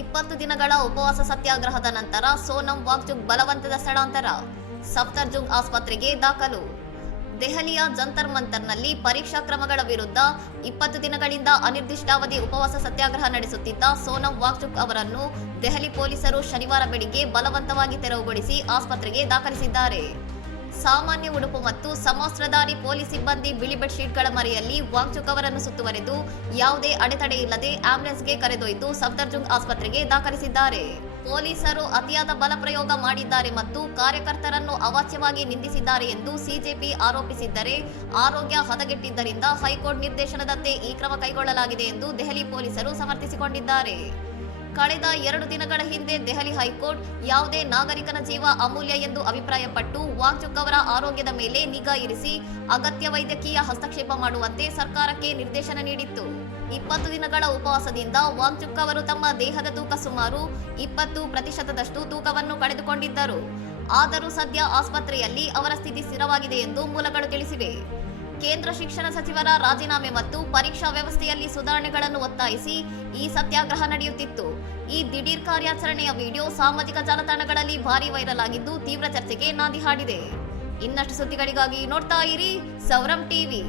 20 ದಿನಗಳ ಉಪವಾಸ ಸತ್ಯಾಗ್ರಹದ ನಂತರ ಸೋನಂ ವಾಂಗ್ಚುಕ್ ಬಲವಂತದ ಸ್ಥಳಾಂತರ, ಸಫ್ದರ್ಜಂಗ್ ಆಸ್ಪತ್ರೆಗೆ ದಾಖಲು. ದೆಹಲಿಯ ಜಂತರ್ ಮಂತರ್ನಲ್ಲಿ ಪರೀಕ್ಷಾ ಕ್ರಮಗಳ ವಿರುದ್ಧ 20 ದಿನಗಳಿಂದ ಅನಿರ್ದಿಷ್ಟಾವಧಿ ಉಪವಾಸ ಸತ್ಯಾಗ್ರಹ ನಡೆಸುತ್ತಿದ್ದ ಸೋನಂ ವಾಂಗ್ಚುಕ್ ಅವರನ್ನು ದೆಹಲಿ ಪೊಲೀಸರು ಶನಿವಾರ ಬೆಳಿಗ್ಗೆ ಬಲವಂತವಾಗಿ ತೆರವುಗೊಳಿಸಿ ಆಸ್ಪತ್ರೆಗೆ ದಾಖಲಿಸಿದ್ದಾರೆ. ಸಾಮಾನ್ಯ ಉಡುಪು ಮತ್ತು ಸಮವಸ್ತ್ರಧಾರಿ ಪೊಲೀಸ್ ಸಿಬ್ಬಂದಿ ಬಿಳಿ ಬೆಡ್ಶೀಟ್ಗಳ ಮರೆಯಲ್ಲಿ ವಾಂಗ್ಚುಕ್ ಅವರನ್ನು ಸುತ್ತುವರೆದು ಯಾವುದೇ ಅಡೆತಡೆ ಇಲ್ಲದೆ ಆಂಬ್ಯುಲೆನ್ಸ್ಗೆ ಕರೆದೊಯ್ದು ಸಫ್ದರ್ಜಂಗ್ ಆಸ್ಪತ್ರೆಗೆ ದಾಖಲಿಸಿದ್ದಾರೆ. ಪೊಲೀಸರು ಅತಿಯಾದ ಬಲ ಪ್ರಯೋಗ ಮಾಡಿದ್ದಾರೆ ಮತ್ತು ಕಾರ್ಯಕರ್ತರನ್ನು ಅವಾಚ್ಯವಾಗಿ ನಿಂದಿಸಿದ್ದಾರೆ ಎಂದು ಸಿಜೆಪಿ ಆರೋಪಿಸಿದ್ದರೆ, ಆರೋಗ್ಯ ಹದಗೆಟ್ಟಿದ್ದರಿಂದ ಹೈಕೋರ್ಟ್ ನಿರ್ದೇಶನದಂತೆ ಈ ಕ್ರಮ ಕೈಗೊಳ್ಳಲಾಗಿದೆ ಎಂದು ದೆಹಲಿ ಪೊಲೀಸರು ಸಮರ್ಥಿಸಿಕೊಂಡಿದ್ದಾರೆ. ಕಳೆದ 2 ದಿನಗಳ ಹಿಂದೆ ದೆಹಲಿ ಹೈಕೋರ್ಟ್ ಯಾವುದೇ ನಾಗರಿಕನ ಜೀವ ಅಮೂಲ್ಯ ಎಂದು ಅಭಿಪ್ರಾಯಪಟ್ಟು ವಾಂಗ್ಚುಕ್ ಅವರ ಆರೋಗ್ಯದ ಮೇಲೆ ನಿಗಾ ಇರಿಸಿ ಅಗತ್ಯ ವೈದ್ಯಕೀಯ ಹಸ್ತಕ್ಷೇಪ ಮಾಡುವಂತೆ ಸರ್ಕಾರಕ್ಕೆ ನಿರ್ದೇಶನ ನೀಡಿತ್ತು. 20 ದಿನಗಳ ಉಪವಾಸದಿಂದ ವಾಂಗ್ಚುಕ್ ಅವರು ತಮ್ಮ ದೇಹದ ತೂಕ ಸುಮಾರು 20% ತೂಕವನ್ನು ಕಳೆದುಕೊಂಡಿದ್ದರು. ಆದರೂ ಸದ್ಯ ಆಸ್ಪತ್ರೆಯಲ್ಲಿ ಅವರ ಸ್ಥಿತಿ ಸ್ಥಿರವಾಗಿದೆ ಎಂದು ಮೂಲಗಳು ತಿಳಿಸಿವೆ. ಕೇಂದ್ರ ಶಿಕ್ಷಣ ಸಚಿವರ ರಾಜೀನಾಮೆ ಮತ್ತು ಪರೀಕ್ಷಾ ವ್ಯವಸ್ಥೆಯಲ್ಲಿ ಸುಧಾರಣೆಗಳನ್ನು ಒತ್ತಾಯಿಸಿ ಈ ಸತ್ಯಾಗ್ರಹ ನಡೆಯುತ್ತಿತ್ತು. ಈ ದಿಢೀರ್ ಕಾರ್ಯಾಚರಣೆಯ ವಿಡಿಯೋ ಸಾಮಾಜಿಕ ಜಾಲತಾಣಗಳಲ್ಲಿ ಭಾರಿ ವೈರಲ್ ಆಗಿದ್ದು ತೀವ್ರ ಚರ್ಚೆಗೆ ನಾಂದಿ ಹಾಡಿದೆ. ಇನ್ನಷ್ಟು ಸುದ್ದಿಗಳಿಗಾಗಿ ನೋಡ್ತಾ ಇರಿ ಸೌರಂ ಟಿವಿ.